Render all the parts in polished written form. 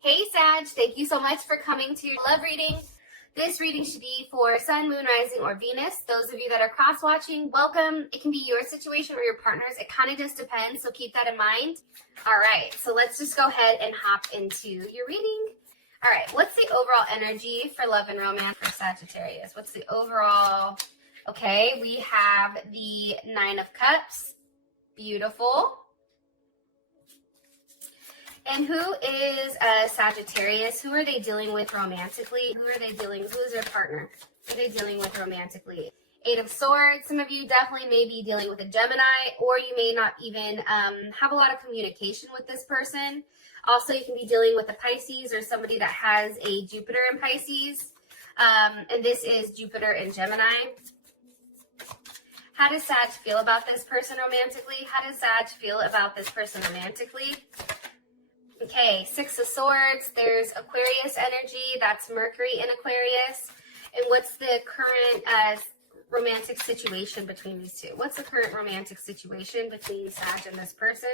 Hey Sag, thank you so much for coming to your love reading. This reading should be for Sun, Moon, Rising, or Venus. Those of you that are cross-watching, welcome. It can be your situation or your partner's. It kind of just depends, so keep that in mind. All right, so let's just go ahead and hop into your reading. All right, what's the overall energy for love and romance for Sagittarius? What's the overall? Okay, we have the Nine of Cups. Beautiful. And who is Sagittarius? Who are they dealing with romantically? Who's their partner? Who are they dealing with romantically? Eight of Swords. Some of you definitely may be dealing with a Gemini, or you may not even have a lot of communication with this person. Also, you can be dealing with a Pisces or somebody that has a Jupiter in Pisces. And this is Jupiter in Gemini. How does Sag feel about this person romantically? How does Sag feel about this person romantically? Okay, Six of Swords, there's Aquarius energy, that's Mercury in Aquarius. And what's the current romantic situation between these two? What's the current romantic situation between Sag and this person?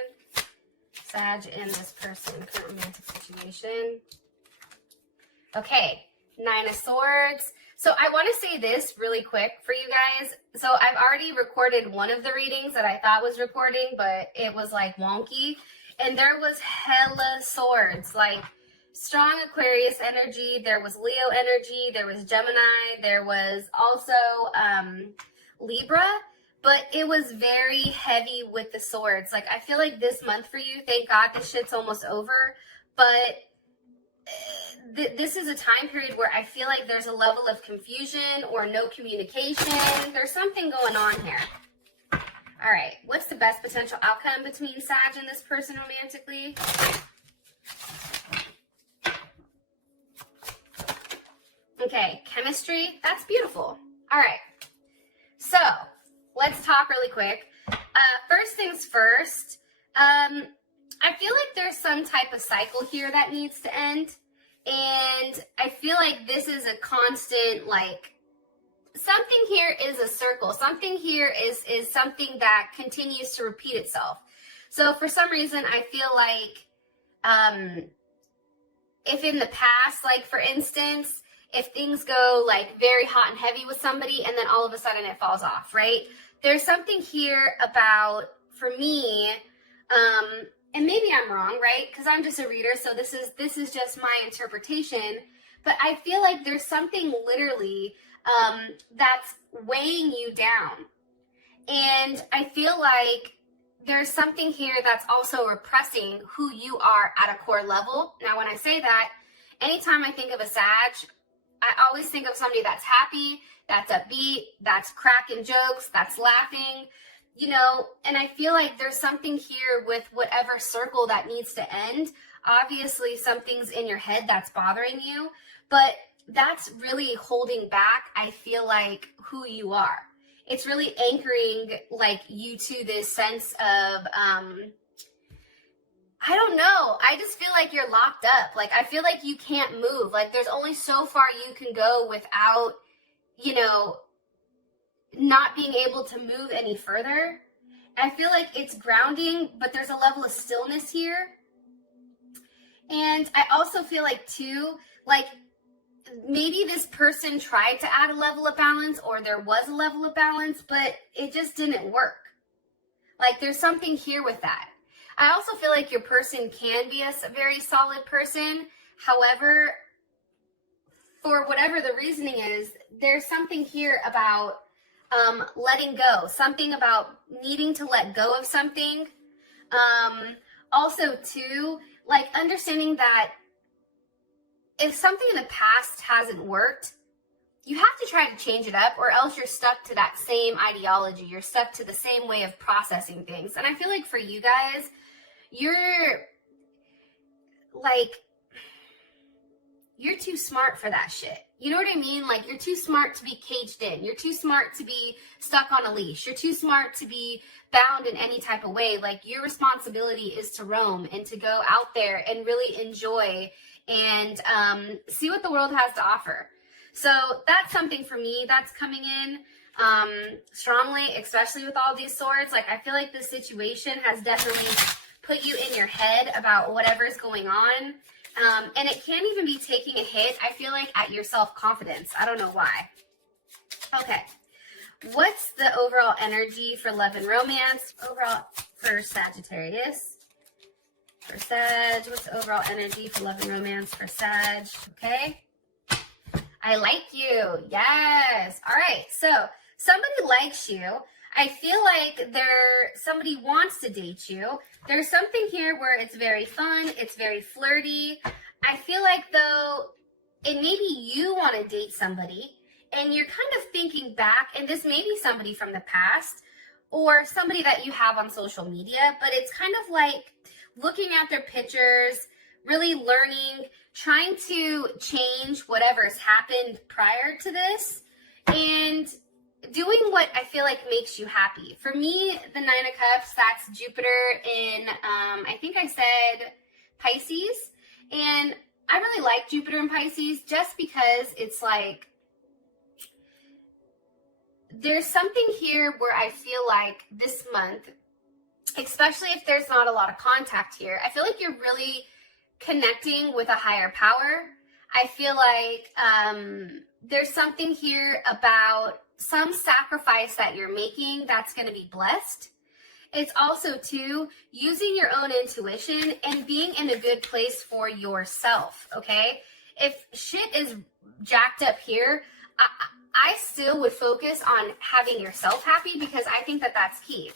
Sag and this person, current romantic situation. Okay, Nine of Swords. So I want to say this really quick for you guys. So I've already recorded one of the readings that I thought was recording, but it was like wonky. And there was hella swords, like strong Aquarius energy. There was Leo energy. There was Gemini. There was also Libra. But it was very heavy with the swords. Like, I feel like this month for you, thank God this shit's almost over. But this is a time period where I feel like there's a level of confusion or no communication. There's something going on here. All right, what's the best potential outcome between Sag and this person romantically? Okay, chemistry, that's beautiful. All right, so let's talk really quick. First things first, I feel like there's some type of cycle here that needs to end. And I feel like this is a constant, like, something here is a circle. Something here is something that continues to repeat itself. So for some reason, I feel like if in the past, like for instance, if things go like very hot and heavy with somebody and then all of a sudden it falls off, right? There's something here about, for me, and maybe I'm wrong, right? Because I'm just a reader, so this is just my interpretation. But I feel like there's something literally that's weighing you down. And I feel like there's something here that's also repressing who you are at a core level. Now, when I say that, anytime I think of a Sag, I always think of somebody that's happy, that's upbeat, that's cracking jokes, that's laughing, you know, and I feel like there's something here with whatever circle that needs to end. Obviously, something's in your head that's bothering you, but that's really holding back, I feel like, who you are. It's really anchoring, like, you to this sense of, I don't know. I just feel like you're locked up. Like, I feel like you can't move. Like, there's only so far you can go without, you know, not being able to move any further. I feel like it's grounding, but there's a level of stillness here. And I also feel like, too, like, maybe this person tried to add a level of balance, or there was a level of balance, but it just didn't work. Like, there's something here with that. I also feel like your person can be a very solid person. However, for whatever the reasoning is, there's something here about letting go. Something about needing to let go of something. Also, too, like, understanding that if something in the past hasn't worked, you have to try to change it up, or else you're stuck to that same ideology. You're stuck to the same way of processing things. And I feel like for you guys, you're too smart for that shit. You know what I mean? Like, you're too smart to be caged in. You're too smart to be stuck on a leash. You're too smart to be bound in any type of way. Like, your responsibility is to roam and to go out there and really enjoy and see what the world has to offer. So that's something for me that's coming in strongly, especially with all these swords. Like, I feel like this situation has definitely put you in your head about whatever's going on. And it can't even be taking a hit, I feel like, at your self-confidence. I don't know why. Okay. What's the overall energy for love and romance? Overall for Sagittarius. For Sag, what's the overall energy for love and romance for Sag? Okay. I like you. Yes. All right. So somebody likes you. I feel like somebody wants to date you. There's something here where it's very fun. It's very flirty. I feel like, though, and maybe you want to date somebody and you're kind of thinking back, and this may be somebody from the past or somebody that you have on social media, but it's kind of like looking at their pictures, really learning, trying to change whatever's happened prior to this, and doing what I feel like makes you happy. For me, the Nine of Cups, that's Jupiter in, I think I said Pisces. And I really like Jupiter in Pisces just because it's like, there's something here where I feel like this month, especially if there's not a lot of contact here, I feel like you're really connecting with a higher power. I feel like there's something here about some sacrifice that you're making that's going to be blessed. It's also, too, using your own intuition and being in a good place for yourself, okay? If shit is jacked up here, I still would focus on having yourself happy because I think that that's key.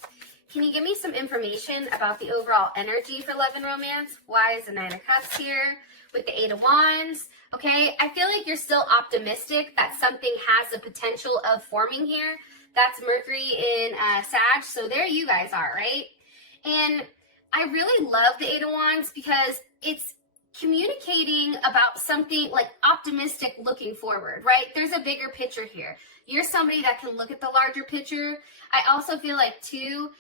Can you give me some information about the overall energy for love and romance? Why is the Nine of Cups here with the Eight of Wands? Okay, I feel like you're still optimistic that something has the potential of forming here. That's Mercury in Sag, so there you guys are, right? And I really love the Eight of Wands because it's communicating about something like optimistic looking forward, right? There's a bigger picture here. You're somebody that can look at the larger picture. I also feel like, too,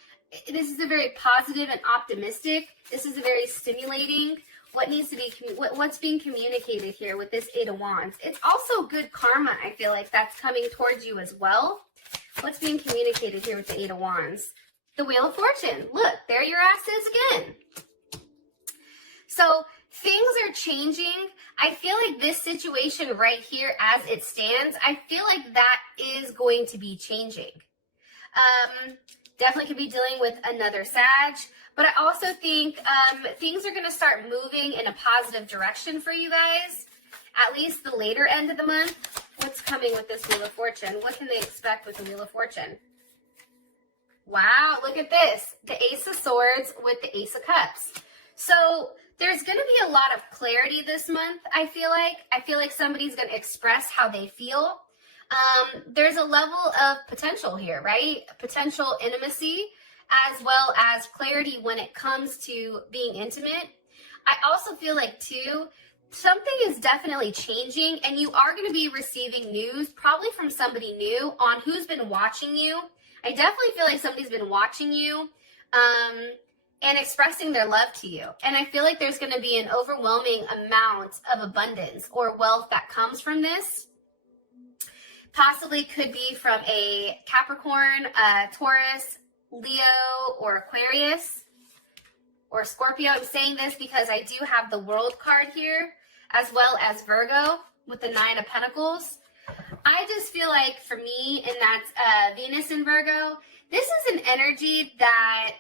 this is a very positive and optimistic. This is a very stimulating. What needs to be, what's being communicated here with this Eight of Wands? It's also good karma, I feel like, that's coming towards you as well. What's being communicated here with the Eight of Wands? The Wheel of Fortune. Look, there your ass is again. So things are changing. I feel like this situation right here as it stands, I feel like that is going to be changing. Definitely could be dealing with another Sag, but I also think things are going to start moving in a positive direction for you guys, at least the later end of the month. What's coming with this Wheel of Fortune? What can they expect with the Wheel of Fortune? Wow, look at this. The Ace of Swords with the Ace of Cups. So there's going to be a lot of clarity this month, I feel like. I feel like somebody's going to express how they feel. There's a level of potential here, right? Potential intimacy as well as clarity when it comes to being intimate. I also feel like, too, something is definitely changing and you are going to be receiving news probably from somebody new on who's been watching you. I definitely feel like somebody's been watching you and expressing their love to you. And I feel like there's going to be an overwhelming amount of abundance or wealth that comes from this. Possibly could be from a Capricorn, Taurus, Leo, or Aquarius, or Scorpio. I'm saying this because I do have the World card here, as well as Virgo with the Nine of Pentacles. I just feel like for me, and that's Venus in Virgo, this is an energy that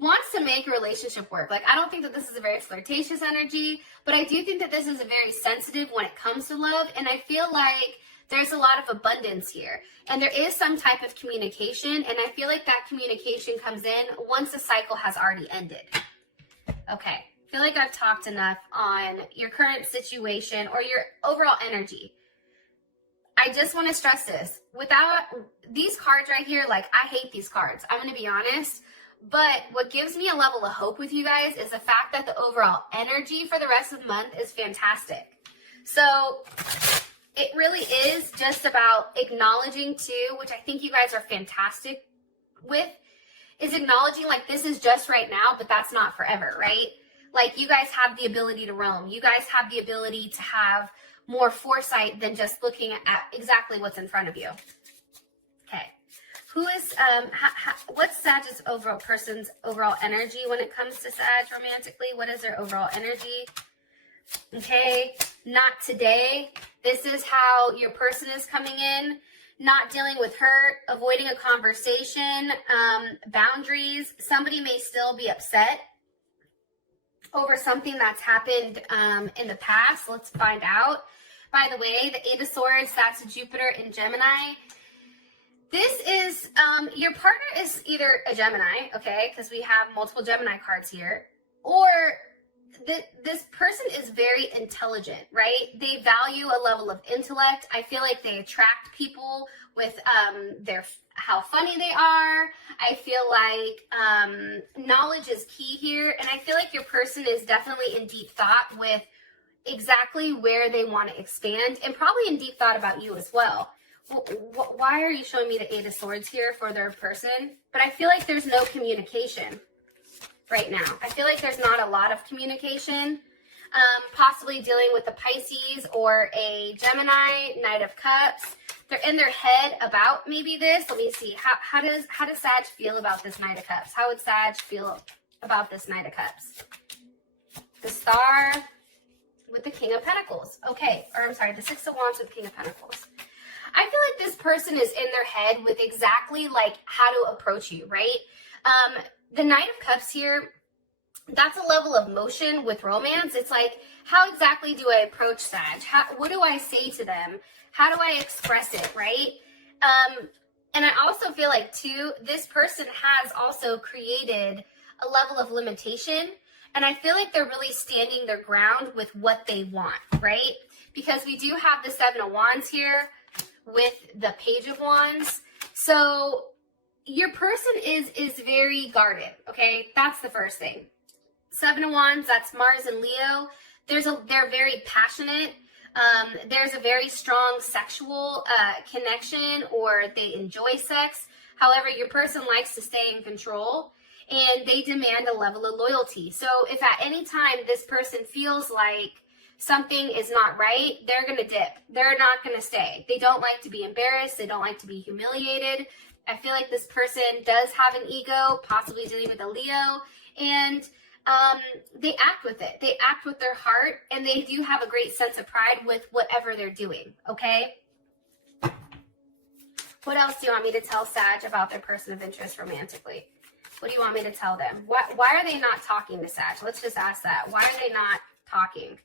wants to make a relationship work. Like, I don't think that this is a very flirtatious energy, but I do think that this is a very sensitive when it comes to love, and I feel like there's a lot of abundance here, and there is some type of communication, and I feel like that communication comes in once the cycle has already ended. Okay, I feel like I've talked enough on your current situation or your overall energy. I just want to stress this. Without these cards right here, like, I hate these cards. I'm going to be honest. But what gives me a level of hope with you guys is the fact that the overall energy for the rest of the month is fantastic. So it really is just about acknowledging too, which I think you guys are fantastic with, is acknowledging like this is just right now, but that's not forever, right? Like, you guys have the ability to roam. You guys have the ability to have more foresight than just looking at exactly what's in front of you. Okay. Who is, what's Sag's overall person's overall energy when it comes to Sag romantically? What is their overall energy? Okay, not today. This is how your person is coming in. Not dealing with hurt, avoiding a conversation, boundaries. Somebody may still be upset over something that's happened in the past. Let's find out. By the way, the Eight of Swords, that's Jupiter in Gemini. This is, your partner is either a Gemini, okay, because we have multiple Gemini cards here, or this person is very intelligent, right? They value a level of intellect. I feel like they attract people with how funny they are. I feel like knowledge is key here, and I feel like your person is definitely in deep thought with exactly where they want to expand, and probably in deep thought about you as well. Why are you showing me the Eight of Swords here for their person? But I feel like there's no communication right now. I feel like there's not a lot of communication. Possibly dealing with a Pisces or a Gemini, Knight of Cups. They're in their head about maybe this. Let me see. How does Sag feel about this Knight of Cups? How would Sag feel about this Knight of Cups? The Star with the King of Pentacles. Okay, or I'm sorry, the Six of Wands with the King of Pentacles. I feel like this person is in their head with exactly like how to approach you, right? The Knight of Cups here, that's a level of motion with romance. It's like, how exactly do I approach Sag? What do I say to them? How do I express it, right? And I also feel like, too, this person has also created a level of limitation. And I feel like they're really standing their ground with what they want, right? Because we do have the Seven of Wands here with the Page of Wands. So your person is very guarded, okay? That's the first thing. Seven of Wands, that's Mars and Leo. They're very passionate. There's a very strong sexual connection, or they enjoy sex. However, your person likes to stay in control, and they demand a level of loyalty. So if at any time this person feels like something is not right, they're going to dip. They're not going to stay. They don't like to be embarrassed. They don't like to be humiliated. I feel like this person does have an ego, possibly dealing with a Leo, and they act with it. They act with their heart, and they do have a great sense of pride with whatever they're doing, okay? What else do you want me to tell Sag about their person of interest romantically? What do you want me to tell them? Why are they not talking to Sag? Let's just ask that. Why are they not talking?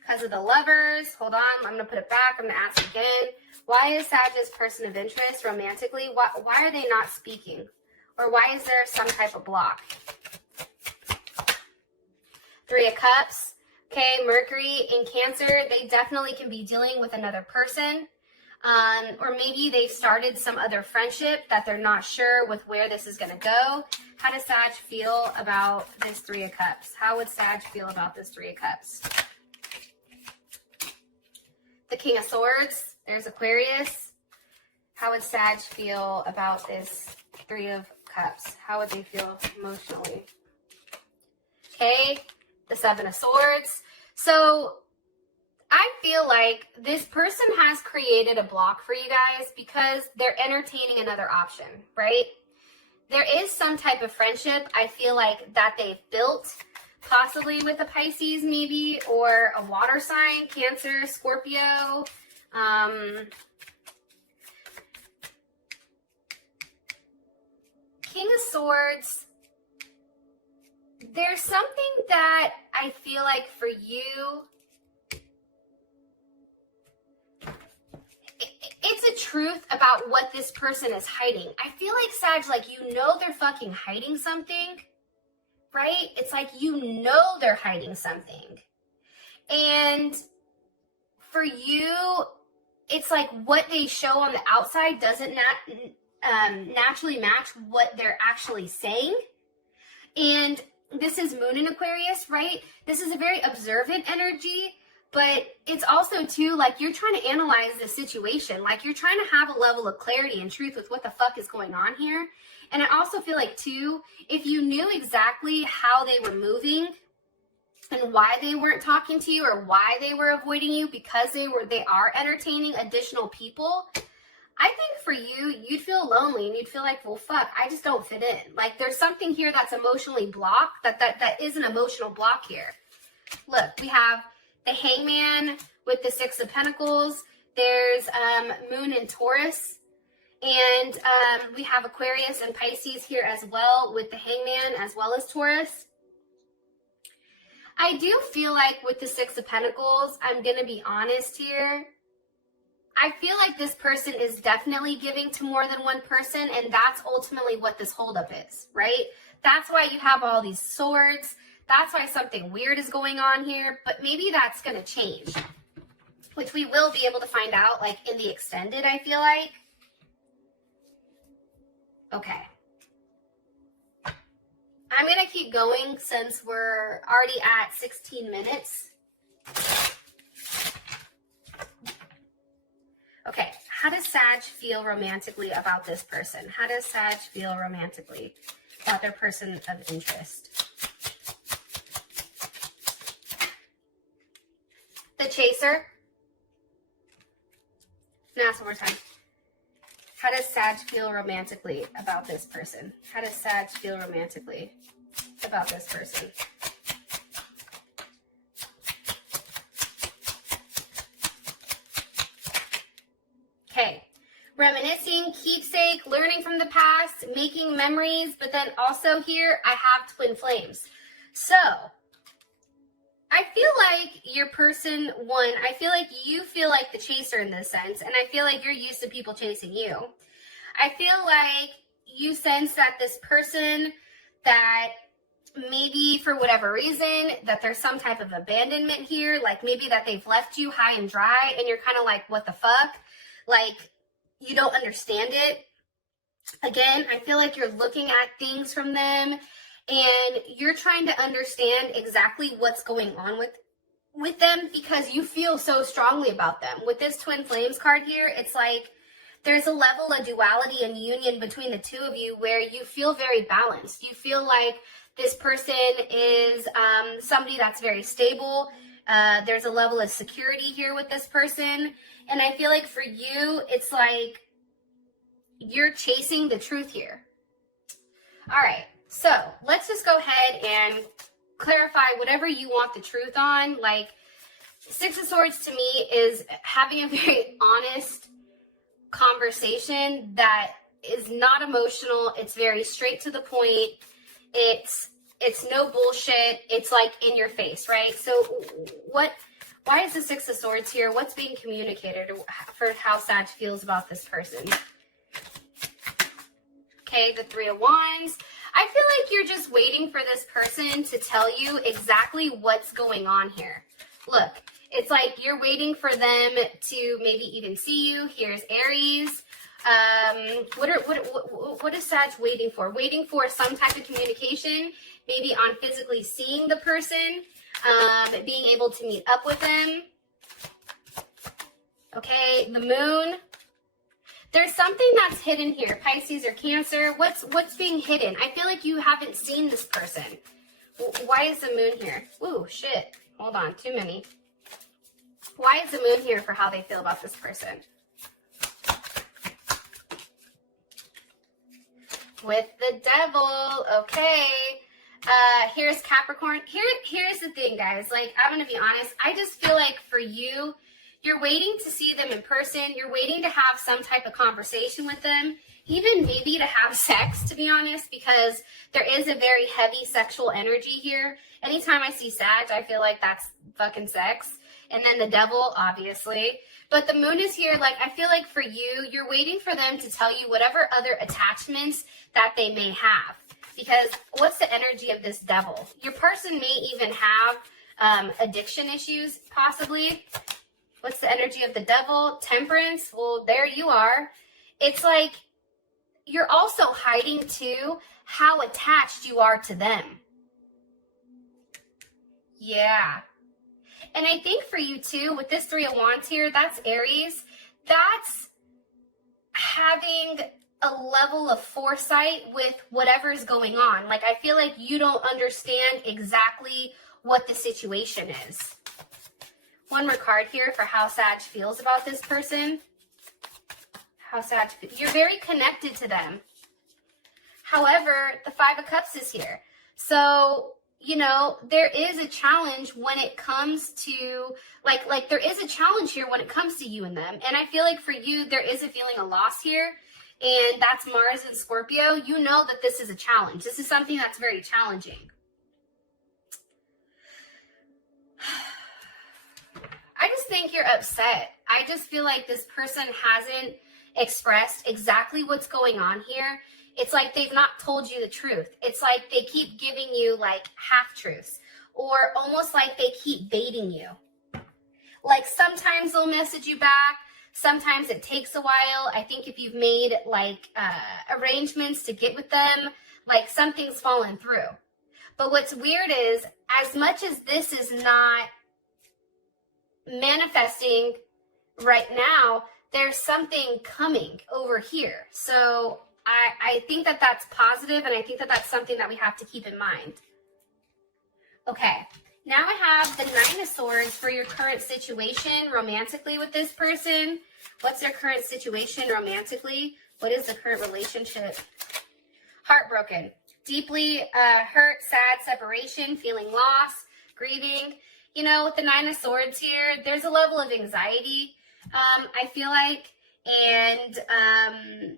Because of the Lovers. Hold on. I'm going to put it back. I'm going to ask again. Why is Sag's person of interest romantically? Why are they not speaking? Or why is there some type of block? Three of Cups. Okay, Mercury in Cancer. They definitely can be dealing with another person. Or maybe they've started some other friendship that they're not sure with where this is going to go. How does Sag feel about this Three of Cups? How would Sag feel about this Three of Cups? The King of Swords. There's Aquarius. How would Sag feel about this Three of Cups? How would they feel emotionally? Okay, the Seven of Swords. So I feel like this person has created a block for you guys because they're entertaining another option, right? There is some type of friendship, I feel like, that they've built, possibly with a Pisces maybe, or a water sign, Cancer, Scorpio. King of Swords. There's something that I feel like for you, it's a truth about what this person is hiding. I feel like, Sag, like, you know they're fucking hiding something, right? It's like you know they're hiding something. And for you, it's like what they show on the outside doesn't naturally match what they're actually saying. And this is Moon in Aquarius, right? This is a very observant energy, but it's also, too, like, you're trying to analyze the situation. Like, you're trying to have a level of clarity and truth with what the fuck is going on here. And I also feel like, too, if you knew exactly how they were moving and why they weren't talking to you or why they were avoiding you because they are entertaining additional people, I think for you, you'd feel lonely and you'd feel like, well, fuck, I just don't fit in. Like there's something here that's emotionally blocked, that is an emotional block here. Look, we have the Hangman with the Six of Pentacles. There's Moon in Taurus. And we have Aquarius and Pisces here as well with the Hangman as well as Taurus. I do feel like with the Six of Pentacles, I'm going to be honest here. I feel like this person is definitely giving to more than one person, and that's ultimately what this holdup is, right? That's why you have all these swords. That's why something weird is going on here, but maybe that's going to change, which we will be able to find out like in the extended, I feel like. Okay. I'm going to keep going since we're already at 16 minutes. Okay, how does Sag feel romantically about this person? How does Sag feel romantically about their person of interest? The Chaser. Now, one more time. How does Sag feel romantically about this person? How does Sag feel romantically about this person? Okay. Reminiscing, keepsake, learning from the past, making memories, but then also here I have twin flames. So I feel like your person, one, I feel like you feel like the chaser in this sense, and I feel like you're used to people chasing you. I feel like you sense that this person, that maybe for whatever reason, that there's some type of abandonment here, like maybe that they've left you high and dry, and you're kind of like, what the fuck? Like, you don't understand it. Again, I feel like you're looking at things from them, and you're trying to understand exactly what's going on with them because you feel so strongly about them. With this Twin Flames card here, it's like there's a level of duality and union between the two of you where you feel very balanced. You feel like this person is somebody that's very stable. There's a level of security here with this person. And I feel like for you, it's like you're chasing the truth here. All right. So let's just go ahead and clarify whatever you want the truth on. Like, Six of Swords to me is having a very honest conversation that is not emotional. It's very straight to the point. It's no bullshit. It's like in your face, right? So why is the Six of Swords here? What's being communicated for how Sag feels about this person? Okay, the Three of Wands. I feel like you're just waiting for this person to tell you exactly what's going on here. Look, it's like you're waiting for them to maybe even see you. Here's Aries. What is Sag waiting for? Waiting for some type of communication, maybe on physically seeing the person, being able to meet up with them. Okay, the Moon. There's something that's hidden here, Pisces or Cancer. What's being hidden? I feel like you haven't seen this person. Why is the Moon here? Ooh, shit. Hold on, too many. Why is the Moon here for how they feel about this person? With the Devil, okay. Here's Capricorn. Here's the thing, guys. Like, I'm going to be honest. I just feel like for you, you're waiting to see them in person. You're waiting to have some type of conversation with them, even maybe to have sex, to be honest, because there is a very heavy sexual energy here. Anytime I see Sag, I feel like that's fucking sex. And then the Devil, obviously. But the Moon is here. Like, I feel like for you, you're waiting for them to tell you whatever other attachments that they may have. Because what's the energy of this Devil? Your person may even have addiction issues, possibly. What's the energy of the Devil? Temperance. Well, there you are. It's like you're also hiding too how attached you are to them. Yeah. And I think for you too, with this Three of Wands here, that's Aries. That's having a level of foresight with whatever's going on. Like, I feel like you don't understand exactly what the situation is. One more card here for how Sag feels about this person. how sad to feel. You're very connected to them. However, the Five of Cups is here. So, you know, there is a challenge when it comes to, like there is a challenge here when it comes to you and them. And I feel like for you, there is a feeling of loss here. And that's Mars and Scorpio. You know that this is a challenge. This is something that's very challenging. I just think you're upset. I just feel like this person hasn't expressed exactly what's going on here. It's like they've not told you the truth. It's like they keep giving you like half-truths, or almost like they keep baiting you. Like sometimes they'll message you back. Sometimes it takes a while. I think if you've made like arrangements to get with them, like something's fallen through. But what's weird is, as much as this is not manifesting right now, there's something coming over here. So I think that that's positive, and I think that that's something that we have to keep in mind. Okay, now I have the Nine of Swords for your current situation romantically with this person. What's their current situation romantically? What is the current relationship? Heartbroken. Deeply hurt, sad, separation, feeling loss, grieving. You know, with the Nine of Swords here, there's a level of anxiety, I feel like, and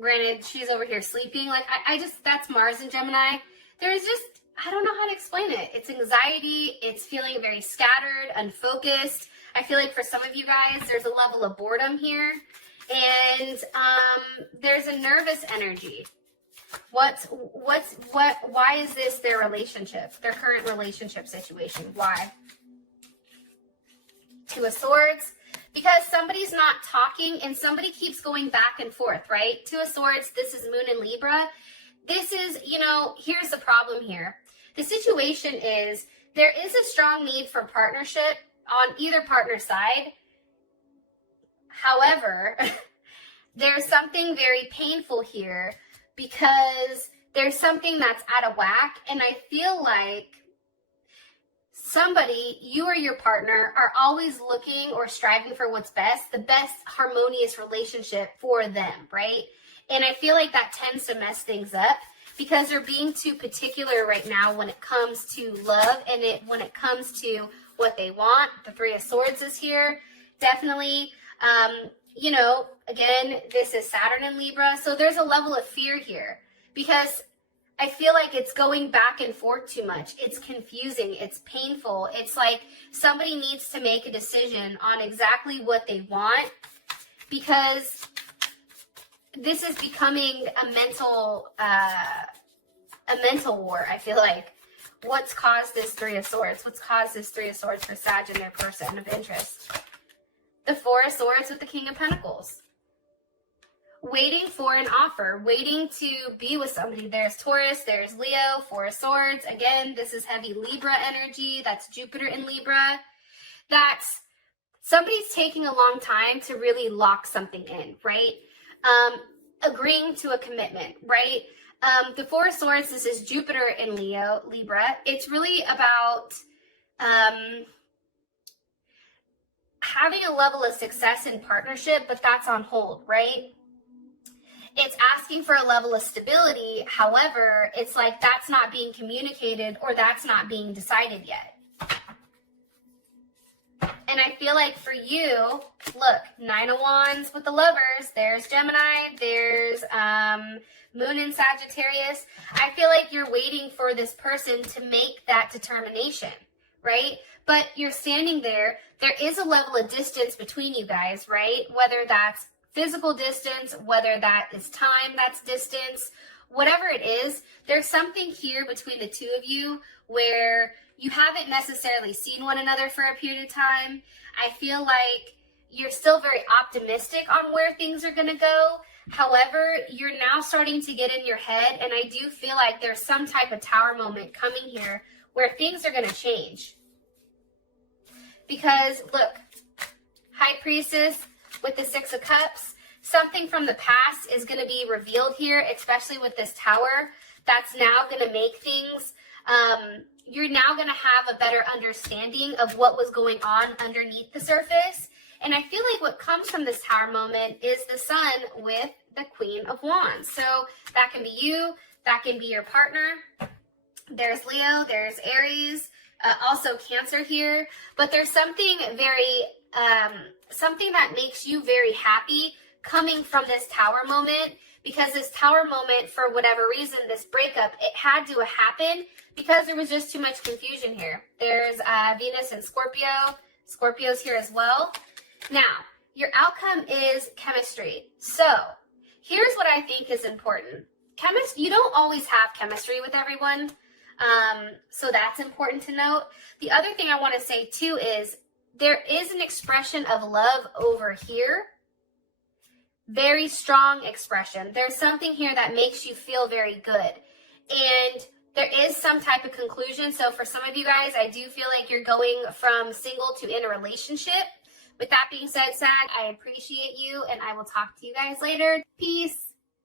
granted, she's over here sleeping. Like, I just, that's Mars and Gemini. There's just, I don't know how to explain it. It's anxiety. It's feeling very scattered, unfocused. I feel like for some of you guys, there's a level of boredom here. And there's a nervous energy. Why is this their relationship, their current relationship situation? Why? Two of Swords. Because somebody's not talking and somebody keeps going back and forth, right? Two of Swords, this is Moon in Libra. This is, you know, here's the problem here. The situation is there is a strong need for partnership on either partner side. However, there's something very painful here because there's something that's out of whack. And I feel like somebody, you or your partner, are always looking or striving for what's best, the best harmonious relationship for them, right? And I feel like that tends to mess things up because they're being too particular right now when it comes to love and when it comes to what they want. The Three of Swords is here, definitely. You know, again, this is Saturn in Libra, so there's a level of fear here because I feel like it's going back and forth too much. It's confusing. It's painful. It's like somebody needs to make a decision on exactly what they want because this is becoming a mental war, I feel like. What's caused this Three of Swords? What's caused this Three of Swords for Sag and their person of interest? The Four of Swords with the King of Pentacles. Waiting for an offer, waiting to be with somebody. There's Taurus, there's Leo, Four of Swords. Again, this is heavy Libra energy. That's Jupiter in Libra. That's somebody's taking a long time to really lock something in, right? Agreeing to a commitment, right? The Four of Swords, this is Jupiter in Libra. It's really about having a level of success in partnership, but that's on hold, right? It's asking for a level of stability. However, it's like that's not being communicated or that's not being decided yet. And I feel like for you, look, Nine of Wands with the Lovers. There's Gemini. There's Moon in Sagittarius. I feel like you're waiting for this person to make that determination, right? But you're standing there. There is a level of distance between you guys, right? Whether that's physical distance, whether that is time that's distance, whatever it is, there's something here between the two of you where you haven't necessarily seen one another for a period of time. I feel like you're still very optimistic on where things are going to go. However, you're now starting to get in your head, and I do feel like there's some type of tower moment coming here where things are going to change. Because, look, High Priestess with the Six of Cups, something from the past is going to be revealed here, especially with this tower. That's now going to make things, you're now going to have a better understanding of what was going on underneath the surface. And I feel like what comes from this Tower moment is the Sun with the Queen of Wands. So that can be you, that can be your partner. There's Leo, there's Aries, also Cancer here. But there's something very, something that makes you very happy coming from this Tower moment, because this Tower moment, for whatever reason, this breakup, it had to happen because there was just too much confusion here. There's Venus and Scorpio. Scorpio's here as well. Now, your outcome is chemistry. So, here's what I think is important. You don't always have chemistry with everyone. So that's important to note. The other thing I want to say too is there is an expression of love over here. Very strong expression. There's something here that makes you feel very good. And there is some type of conclusion. So for some of you guys, I do feel like you're going from single to in a relationship. With that being said, Sag, I appreciate you, and I will talk to you guys later. Peace.